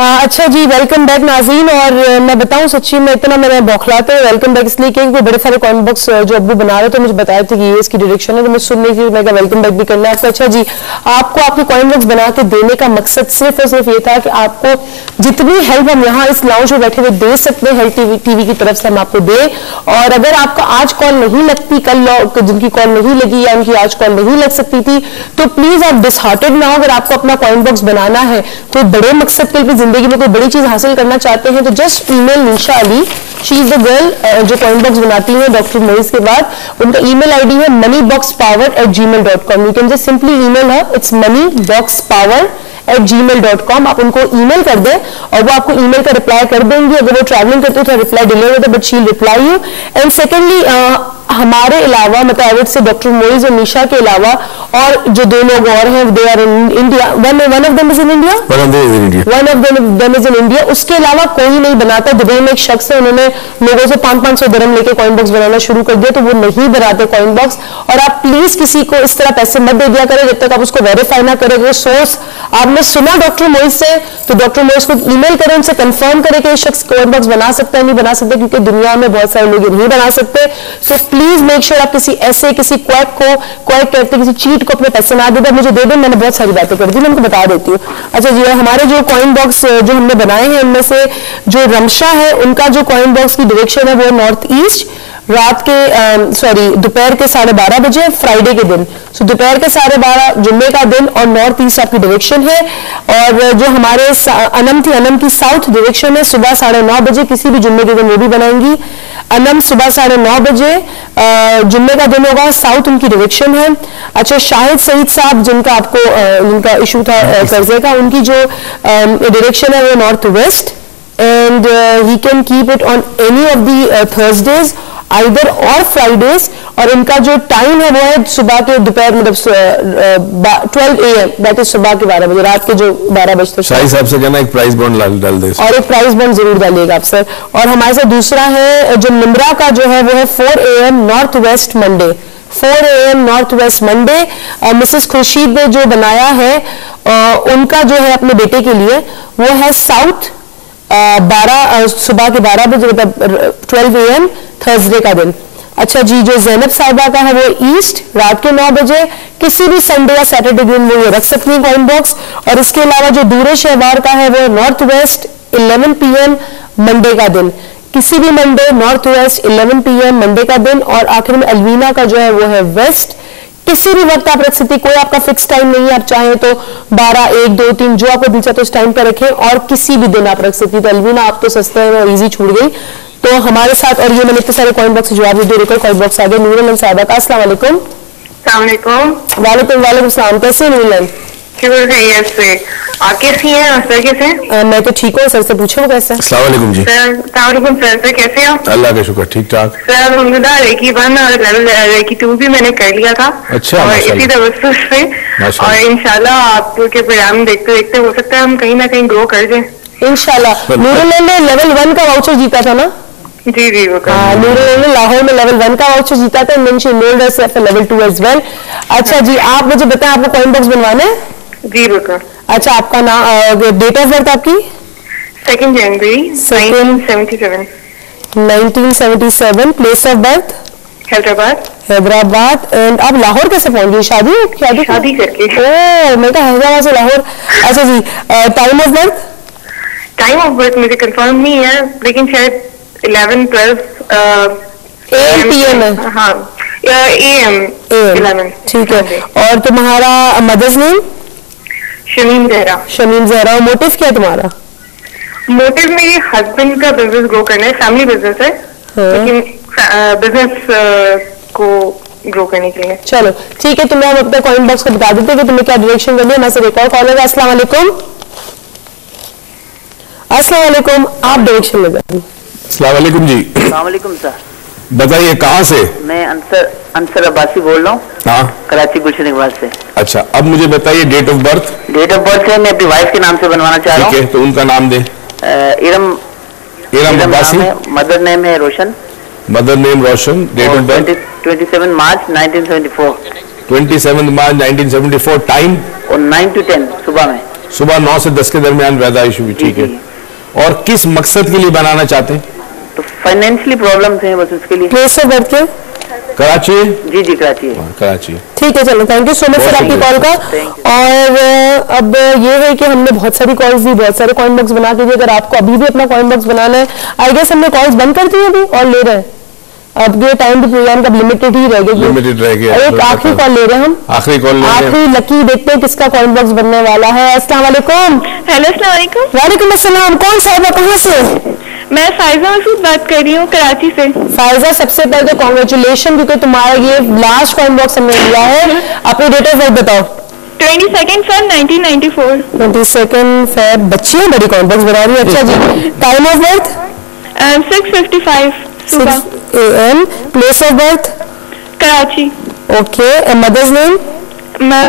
अच्छा जी, welcome back नाज़रीन। और मैं बताऊं सच्ची में इतना मैंने बौखलाते हैं वेलकम बैक इसलिए क्योंकि बड़े सारे कॉइन बॉक्स जो अब्बू बना रहे थे मुझे बताए थे कि ये इसकी डायरेक्शन है, तो मैं सुन रही थी, मैं कहा वेलकम बैक भी करना है आपको। अच्छा जी, आपको आपके कॉइन बॉक्स बना के देने का मकसद सिर्फ और सिर्फ ये था कि आपको जितनी हेल्प हम यहाँ इस लाउंज में बैठे हुए दे सकते हैं हेल्थ टीवी की तरफ से हम आपको दें। और अगर आपका आज कॉल नहीं लगती, कल जिनकी कॉल नहीं लगी या उनकी आज कॉल नहीं लग सकती थी, तो प्लीज आप डिसहार्टेड ना हो। अगर आपको अपना कॉइन बॉक्स बनाना है, कोई बड़े मकसद के लिए जिंदगी में कोई बड़ी चीज हासिल करना चाहते हैं, तो just email Nisha Ali, she is the girl जो कॉइन बॉक्स बनाती है डॉक्टर मोइज के बाद। उनका ईमेल आईडी है moneyboxpower@gmail.com। You can just simply email है, इट्स moneyboxpower@gmail.com। आप उनको ईमेल कर दें और वो आपको ईमेल का रिप्लाई कर देंगी। अगर वो ट्रैवलिंग करते तो रिप्लाई डिले होता है, but she will reply you. And secondly हमारे अलावा मतलब से डॉक्टर मोइज और निशा के अलावा और जो दो लोग और हैं, they are in India, one of them is in India, one of them is in India. उसके अलावा कोई नहीं बनाता। दुबई में एक शख्स है, उन्होंने लोगों से 500-500 दिरहम लेके कॉइन बॉक्स बनाना शुरू कर दिया, तो वो नहीं बनाते कॉइन बॉक्स। और आप प्लीज किसी को इस तरह पैसे मत दे दिया करें जब तक आप उसको वेरीफाई ना करेंगे। सोर्स आपने सुना डॉक्टर मोइज से, तो डॉक्टर मोइज को ईमेल करें, उनसे कंफर्म करें कि शख्स कॉइन बॉक्स बना सकता है नहीं बना सकता, क्योंकि दुनिया में बहुत सारे लोग नहीं बना सकते। सो प्लीज मेक श्योर आप किसी ऐसे किसी क्वैक कहते किसी चीट को अपने पैसे ना दे दे। मुझे दे दें, मैंने बहुत सारी बातें कर दी, मैं उनको बता देती हूँ। अच्छा जी, हमारे जो कॉइन बॉक्स जो हमने बनाए हैं उनमें से जो रमशा है उनका जो कॉइन बॉक्स की डायरेक्शन है वो नॉर्थ ईस्ट, रात के दोपहर के 12:30 बजे फ्राइडे के दिन। सो दोपहर के 12:30 जुम्मे का दिन और नॉर्थ ईस्ट आपकी डायरेक्शन है। और जो हमारे अनम की साउथ डायरेक्शन है सुबह 9:30 बजे, किसी भी जुम्मे के दिन वो भी बनाएंगी। अनम सुबह 9:30 बजे जुम्मे का दिन होगा, साउथ उनकी डायरेक्शन है। अच्छा, शाहिद सईद साहब जिनका आपको जिनका इशू था कर्जे का, उनकी जो डायरेक्शन है वो north west. And he can keep it on any of the Thursdays either और फ्राइडेज। और इनका जो टाइम है वो है सुबह के दोपहर मतलब 12 AM, दैट इज सुबह के 12 बजे, रात के जो 12 बजे। शाही साहब से कहना एक प्राइस बॉन्ड डाल दे, और एक प्राइस बॉन्ड जरूर डालिएगा आप सर। और हमारे साथ दूसरा है जो निमरा का जो है वो है 4 AM north west Monday, 4 AM north west Monday. Mrs Khurshid ने जो बनाया है उनका जो है अपने बेटे के लिए वो है साउथ 12 सुबह के 12 बजे मतलब 12 AM थर्सडे का दिन। अच्छा जी, जो जैनब साहिबा का है वो ईस्ट रात के 9 बजे, किसी भी संडे या सैटरडे दिन वो ये रख सकती है कॉइन बॉक्स। और इसके अलावा जो दूर शहवार का है वो नॉर्थ वेस्ट 11 PM मंडे का दिन, किसी भी Monday north west 11 PM Monday का दिन। और आखिर में अलवीना का जो है वो है वेस्ट, किसी भी वक्त आप रख सकते, कोई आपका फिक्स टाइम नहीं है, आप चाहें तो 12, 1, 2, 3 जो आपको दिल चाहे उस टाइम पर रखें, और किसी भी दिन आप रख सकती। तो अलवीना आप तो सस्ता है और इजी छूट गई। तो हमारे साथ और ये मैंने इतने सारे कॉइन बॉक्स जवाब दे रहे कॉइन बॉक्स आ गए। नूरलन साहिबा का अस्सलाम वालेकुम। वालेकुम सलाम, कैसे नूरलन? आप कैसी हैं? सर कैसे हैं? मैं तो ठीक हूँ, सर से पूछो कैसे? अस्सलाम वालेकुम जी। सर कैसे हो? अल्लाह का शुक्र, ठीक ठाक। सर अलहम्दुलिल्लाह रेकी 1 और रेकी 2 भी मैंने कर लिया था। अच्छा, और इसी तवज्जुह से और इंशाल्लाह आपके प्रोग्राम देखते देखते हो सकता है हम कहीं ना कहीं ग्रो कर जाए इंशाल्लाह। नूरलन ने लेवल 1 का वाउचर जीता था ना? जी वो नूरलन ने लाहौर में लेवल 1 का वाउचर जीता था, लेवल 2 एज वेल। अच्छा जी, आप मुझे बताएं आपको कॉइन बॉक्स बनवाने? जी बिल्कुल। अच्छा, आपका नाम, डेट ऑफ बर्थ आपकी? 2 जनवरी 1977। 1977। Place of birth? Hyderabad. And आप लाहौर कैसे पहुंच गई? शादी करके। ओह, मैं तो हैदराबाद से लाहौर। अच्छा जी, time of birth? Time of birth मुझे कंफर्म नहीं है, लेकिन शायद 11-12 PM है। हाँ, AM 11। ठीक है। और तुम्हारा मदर्स नेम? शमीम जहरा। और मोटिव क्या है तुम्हारा? मोटिव मेरे हस्बैंड का बिजनेस ग्रो करना है, फैमिली बिजनेस है। लेकिन बिजनेस को ग्रो करने के लिए। चलो ठीक है, तुम्हें हम अपने कॉइन बॉक्स को बता देते हैं कि तुम्हें क्या डायरेक्शन करनी है। मैं से एक और कॉलर है। अस्सलाम वालेकुम। अस्सलाम वालेकुम, आप डायरेक्शन में जाइए। अस्सलाम वालेकुम जी। अस्सलाम वालेकुम सर। बताइए कहाँ से? मैं अंसर अब्बासी बोल रहा हूँ। हाँ, कराची गुलशन इकबाल से। अच्छा, अब मुझे बताइए date of birth. Date of birth है, मैं अपनी वाइफ के नाम से बनवाना चाह रहा हूँ। ठीक है, तो उनका नाम दे। इरम अब्बासी। मदर नेम है Roshan. Date of birth 27 March 1974। 27 March 1974। Time? और 9 to 10 सुबह में। सुबह 9 से 10 के दरमियान पैदा इशू भी, ठीक है। और किस मकसद के लिए बनाना चाहते हैं? तो फाइनेंशियली प्रॉब्लम्स हैं बस उसके लिए। प्लेस ऑफ बर्थ क्या? कराची है? जी जी कराची है। कराची। ठीक है, चलो thank you so much sir आपकी कॉल का। और अब ये है कि हमने बहुत सारी कॉल्स दी, बहुत सारे कॉइन बॉक्स बना के दिए। अगर आपको अभी भी अपना कॉइन बॉक्स बनाना है, आई गेस हमने कॉल्स बंद कर दी अभी और ले रहे हैं। अब ये टाइम भी प्रोग्राम का लिमिटेड ही रह गया। लिमिटेड रह गया। एक आखिरी कॉल ले रहे हैं हम। आखिरी कॉल ले रहे हैं। आखिरी लकी, देखते हैं किसका कॉइन बॉक्स बनने वाला है। अस्सलाम वालेकुम। हेलो अस्सलाम वालेकुम। वालेकुम अस्सलाम। कौन साहब है, कहाँ से? मैं फायजा मसूद बात कर रही हूँ कराची से। फायजा, सबसे पहले तो कॉन्ग्रेचुलेशन, क्योंकि तुम्हारा ये लास्ट कॉइन बॉक्स हमने लिया है। अपनी डेट ऑफ बर्थ बताओ। 22 Feb 1994। 22 Feb। बच्ची है, बड़ी कॉइन बॉक्स बना रही है। अच्छा जी, टाइम ऑफ बर्थ 6:55 सुबह। 6 AM। Place of birth Karachi. Okay. Mother's name?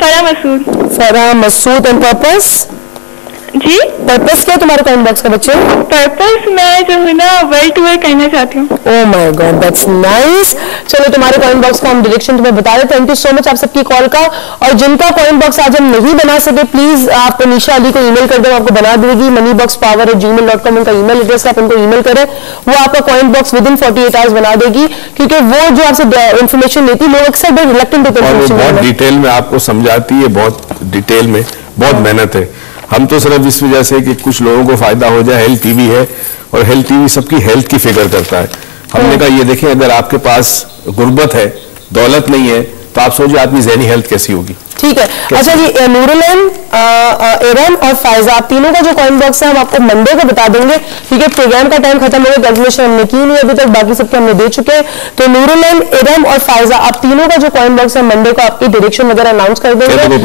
Farah Masood. Farah Masood. And purpose? जी, पर्पस क्या तुम्हारे कॉइन बॉक्स का बच्चे? पर्पस मैं जो है ना वर्ल्ड टूर करना चाहती हूँ। Oh my God, that's nice. चलो तुम्हारे कॉइन बॉक्स का हम डायरेक्शन तुम्हें बता रहे। थैंक यू सो मच आप सबकी कॉल का। और जिनका कॉइन बॉक्स आज हम नहीं बना सके, प्लीज आप निशा अली को ईमेल कर दो, आपको बना देगी। moneyboxpower@gmail.com उनका ईमेल एड्रेस, आप उनको ईमेल करें, वो आपका coin box with in 48 hours बना देगी। क्योंकि वो जो आपसे इन्फॉर्मेशन लेती है, लोग अक्सर बहुत रिलक्टेंट होते हैं। बहुत डिटेल में आपको समझाती है, बहुत डिटेल में, बहुत मेहनत है। हम तो सिर्फ इस वजह से कि कुछ लोगों को फायदा हो जाए, हेल्थ टीवी है और हेल्थ टीवी सबकी हेल्थ की फिक्र करता है। हमने कहा ये देखें, अगर आपके पास गुर्बत है, दौलत नहीं है, तो आप सोचिए आदमी ज़हनी हेल्थ कैसी होगी। ठीक है। अच्छा जी, नूरुलन, एरन और फायजा, आप तीनों का जो कॉइन बॉक्स है हम आपको मंडे को बता देंगे, क्योंकि प्रोग्राम का टाइम खत्म हो गया। कैलकुलेशन हमने की नहीं अभी तक, बाकी सबके हमने दे चुके हैं। तो नूरुलन, एरन और फायजा, आप तीनों का जो कॉइन बॉक्स है मंडे को आपकी डायरेक्शन वगैरह अनाउंस कर देंगे। और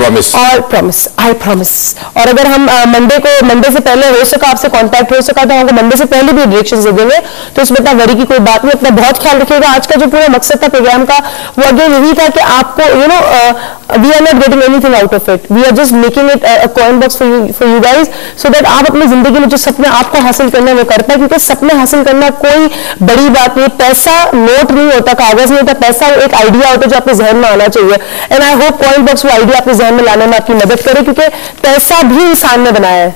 प्रॉमिस, आई प्रॉमिस। और अगर हम मंडे से पहले हो सका, आपसे कॉन्टैक्ट हो सका, तो हमको मंडे से पहले भी डायरेक्शन दे देंगे। तो इसमें इतना वरी की कोई बात नहीं। अपना बहुत ख्याल रखिएगा। आज का जो पूरा मकसद था प्रोग्राम का, वो अगेन यही था कि आपको we are not getting anything out of it. We are just making it a coin box for you guys, so that आप अपनी जिंदगी में जो सपने आपको हासिल करना है वो कर पाए। क्योंकि सपने हासिल करना कोई बड़ी बात नहीं। पैसा नोट नहीं होता, कागज नहीं होता। पैसा एक आइडिया होता है जो आपके जहन में आना चाहिए। And I hope coin box वो आइडिया आपके जहन में लाने में आपकी मदद करे, क्योंकि पैसा भी इंसान ने बनाया है।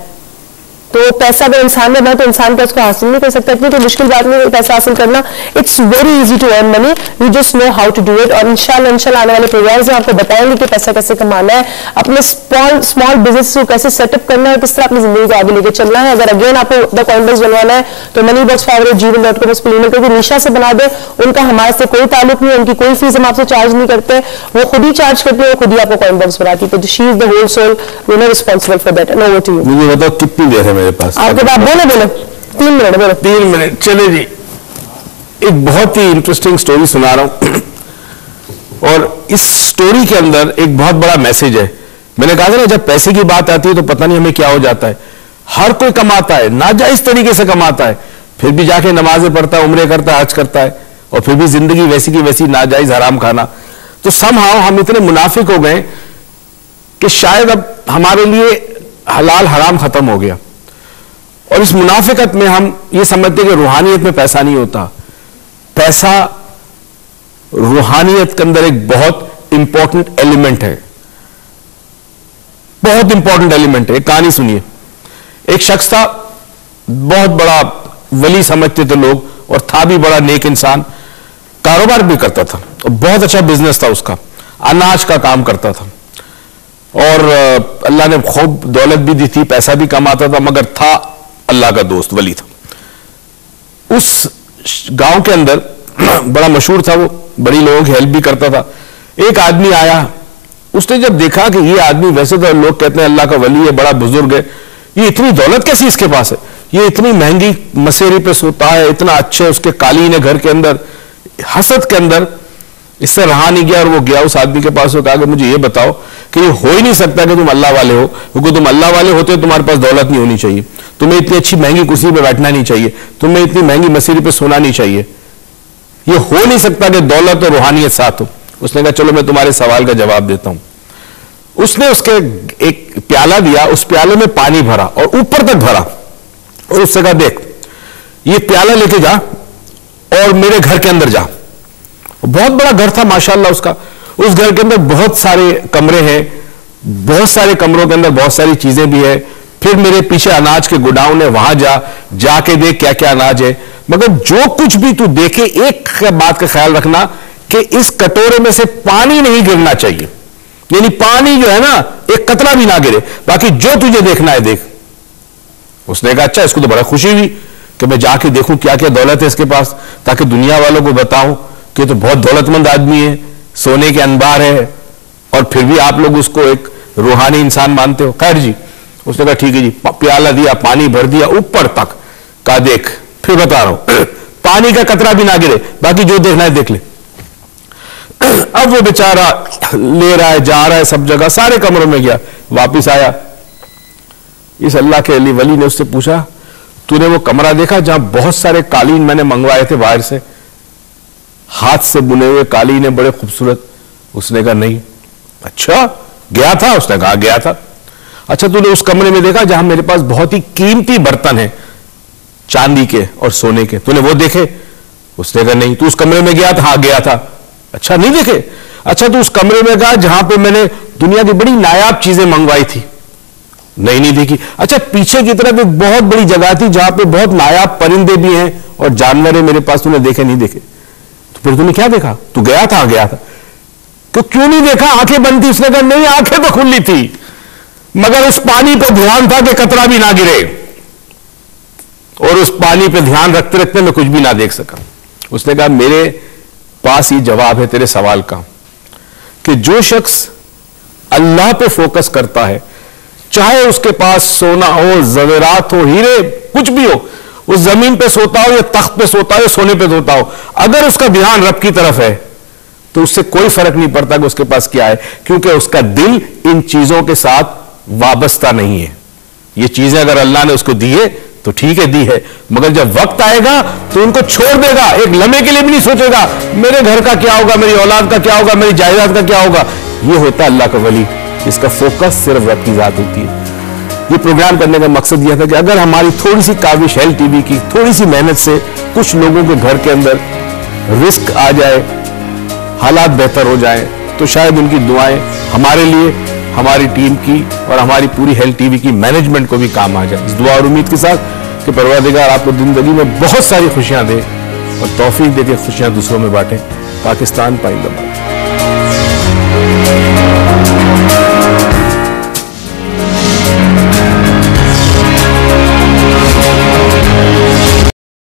तो पैसा अगर इंसान ने बना तो इंसान का उसको हासिल नहीं कर सकता। इतनी कोई मुश्किल बात नहीं है पैसा हासिल करना। It's very easy to earn money, you just know how to do it. और इंशाल्लाह आने वाले प्रोग्राम्स में आपको बताएंगे कि पैसा कैसे कमाना है, अपने स्मॉल बिजनेस को कैसे सेटअप करना है, किस तरह अपनी जिंदगी को आगे लेके चलना है। अगर अगेन आपको द कॉइन बॉक्स बनवाना है तो moneyboxpower@gmail.com पर ईमेल करके निशा से बना दे। उनका हमारे से कोई ताल्लुक नहीं है, उनकी कोई फीस हम आपसे चार्ज नहीं करते, वो खुद ही चार्ज करते हैं, वो खुद ही आपको कॉइन बॉक्स बनाती है। तो she is the whole sole responsible for that. Over to you. मुझे बताओ कितनी देर है मेरे पास? आपके पास बोलो 3 मिनट बोलो। 3 मिनट। चले जी, एक बहुत ही इंटरेस्टिंग स्टोरी सुना रहा हूं और इस स्टोरी के अंदर एक बहुत बड़ा मैसेज है। मैंने कहा था ना, जब पैसे की बात आती है तो पता नहीं हमें क्या हो जाता है। हर कोई कमाता है, नाजायज तरीके से कमाता है, फिर भी जाके नमाजें पढ़ता है, उम्रे करता है, हज करता है, और फिर भी जिंदगी वैसी की वैसी, नाजायज हराम खाना। तो समहाउ हम इतने मुनाफिक हो गए कि शायद अब हमारे लिए हलाल हराम खत्म हो गया। और इस मुनाफिकत में हम ये समझते हैं कि रूहानियत में पैसा नहीं होता। पैसा रूहानियत के अंदर एक बहुत इंपॉर्टेंट एलिमेंट है, बहुत इंपॉर्टेंट एलिमेंट है। एक कहानी सुनिए। एक शख्स था, बहुत बड़ा वली समझते थे लोग, और था भी बड़ा नेक इंसान, कारोबार भी करता था और बहुत अच्छा बिजनेस था उसका, अनाज का काम करता था, और अल्लाह ने खूब दौलत भी दी थी, पैसा भी कमाता था, मगर था अल्लाह का दोस्त, वली था। उस गांव के अंदर बड़ा मशहूर था वो, बड़ी लोगों की हेल्प भी करता था। एक आदमी आया, उसने जब देखा कि ये आदमी, वैसे तो लोग कहते हैं अल्लाह का वली है, बड़ा बुजुर्ग है, ये इतनी दौलत कैसी इसके पास है, ये इतनी महंगी मसेरी पे सोता है, इतना अच्छे उसके कालीन है घर के अंदर। हसद के अंदर इससे रहा नहीं गया और वो गया उस आदमी के पास और कहा कि मुझे ये बताओ कि ये हो ही नहीं सकता कि तुम अल्लाह वाले हो, क्योंकि तुम अल्लाह वाले होते हो तुम्हारे पास दौलत नहीं होनी चाहिए, तुम्हें इतनी अच्छी महंगी कुर्सी पे बैठना नहीं चाहिए, तुम्हें इतनी महंगी मसीरी पे सोना नहीं चाहिए, ये हो नहीं सकता कि दौलत और रूहानियत साथ हो। उसने कहा चलो मैं तुम्हारे सवाल का जवाब देता हूं। उसने उसके एक प्याला दिया, उस प्याले में पानी भरा और ऊपर तक भरा, और उससे कहा देख ये प्याला लेके जा और मेरे घर के अंदर जा। बहुत बड़ा घर था माशाल्लाह उसका, उस घर के अंदर बहुत सारे कमरे हैं, बहुत सारे कमरों के अंदर बहुत सारी चीजें भी है, फिर मेरे पीछे अनाज के गोडाउन है, वहां जाके देख क्या क्या अनाज है। मगर जो कुछ भी तू देखे, एक बात का ख्याल रखना कि इस कटोरे में से पानी नहीं गिरना चाहिए, यानी पानी जो है ना एक कतरा भी ना गिरे, बाकी जो तुझे देखना है देख। उसने कहा अच्छा, इसको तो बड़ा खुशी हुई कि मैं जाके देखूं क्या क्या दौलत है इसके पास, ताकि दुनिया वालों को बताऊं कि तो बहुत दौलतमंद आदमी है, सोने के अंबार है, और फिर भी आप लोग उसको एक रूहानी इंसान मानते हो। खैर जी, उसने कहा ठीक है जी, प्याला दिया, पानी भर दिया ऊपर तक, कहा देख, फिर बता रहा हूं पानी का कतरा भी ना गिरे, बाकी जो देखना है देख ले। अब वो बेचारा ले रहा है, जा रहा है सब जगह, सारे कमरों में गया, वापिस आया। इस अल्लाह के अली वली ने उससे पूछा, तूने वो कमरा देखा जहां बहुत सारे कालीन मैंने मंगवाए थे बाहर से, हाथ से बुने हुए कालीन है बड़े खूबसूरत? उसने कहा नहीं। अच्छा गया था? उसने कहा गया था। अच्छा तूने उस कमरे में देखा जहां मेरे पास बहुत ही कीमती बर्तन है चांदी के और सोने के, तूने वो देखे? उसने कहा नहीं। तू उस कमरे में गया था? हाँ गया था। अच्छा नहीं देखे? अच्छा तू उस कमरे में गया जहां पे मैंने दुनिया की बड़ी नायाब चीजें मंगवाई थी? नहीं देखी। अच्छा पीछे की तरफ एक बहुत बड़ी जगह थी जहां पे बहुत नायाब परिंदे भी हैं और जानवर है मेरे पास, तूने देखे? नहीं देखे। तो फिर तूने क्या देखा? तू गया था? गया था। तो क्यों नहीं देखा? आंखें बंद थी। उसने कहा नहीं, आंखें तो खुली थी, मगर उस पानी पे ध्यान था कि कतरा भी ना गिरे, और उस पानी पे ध्यान रखते रखते मैं कुछ भी ना देख सका। उसने कहा मेरे पास ये जवाब है तेरे सवाल का, कि जो शख्स अल्लाह पे फोकस करता है, चाहे उसके पास सोना हो, जवेरात हो, हीरे, कुछ भी हो, उस जमीन पे सोता हो या तख्त पे सोता हो या सोने पे सोता हो, अगर उसका ध्यान रब की तरफ है तो उससे कोई फर्क नहीं पड़ता कि उसके पास क्या है, क्योंकि उसका दिल इन चीजों के साथ वाबस्ता नहीं है। ये चीजें अगर अल्लाह ने उसको दी है तो ठीक है, दी है, मगर जब वक्त आएगा तो उनको छोड़ देगा, एक लम्हे के लिए भी नहीं सोचेगा मेरे घर का क्या होगा, मेरी औलाद का क्या होगा, मेरी जायदाद का क्या होगा। ये होता है अल्लाह का वली, इसका फोकस सिर्फ रब की जात होती है। ये प्रोग्राम करने का मकसद यह था कि अगर हमारी थोड़ी सी काविश हेल्थ टीवी की थोड़ी सी मेहनत से कुछ लोगों के घर के अंदर रिस्क आ जाए, हालात बेहतर हो जाए, तो शायद उनकी दुआएं हमारे लिए, हमारी टीम की और हमारी पूरी हेल्थ टीवी की मैनेजमेंट को भी काम आ जाए। इस दुआ और उम्मीद के साथ कि परवरदिगार आपको जिंदगी में बहुत सारी खुशियां दे और तौफीक दे के खुशियां दूसरों में बांटे। पाकिस्तान पाइंदाबाद।